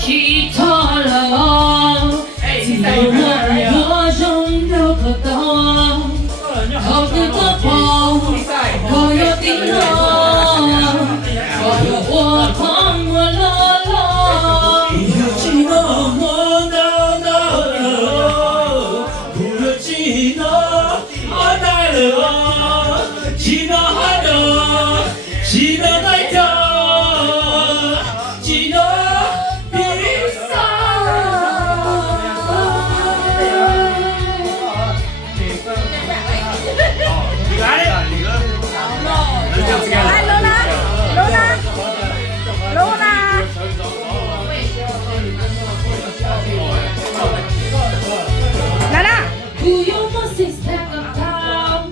起头了，只有我拥有个洞，好的个梦，我有定了，我碰我了了，不要我闹了，不要我闹了，只能还了，只能还着。不用我 six pack of time，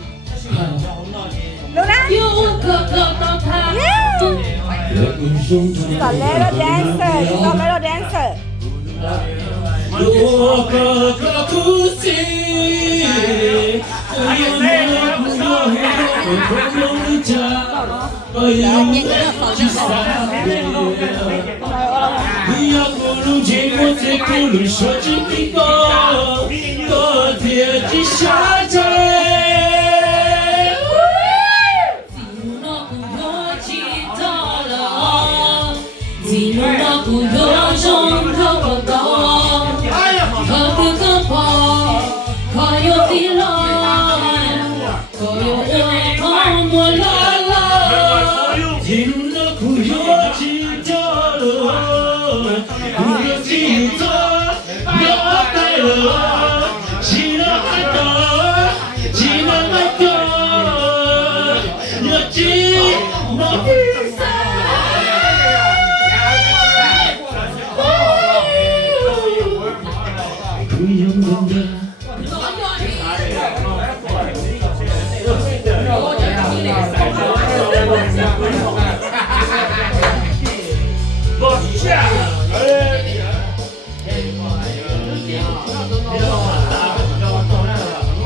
有个个到他。Solero dancer, solero dancer. 지루나 구요정 더워도 거기서 거요 빌런 거요 몰라라 지루나 구요지더러 구요지더 몇달러 지나갔다 지나갔다 여지 너비싸落下。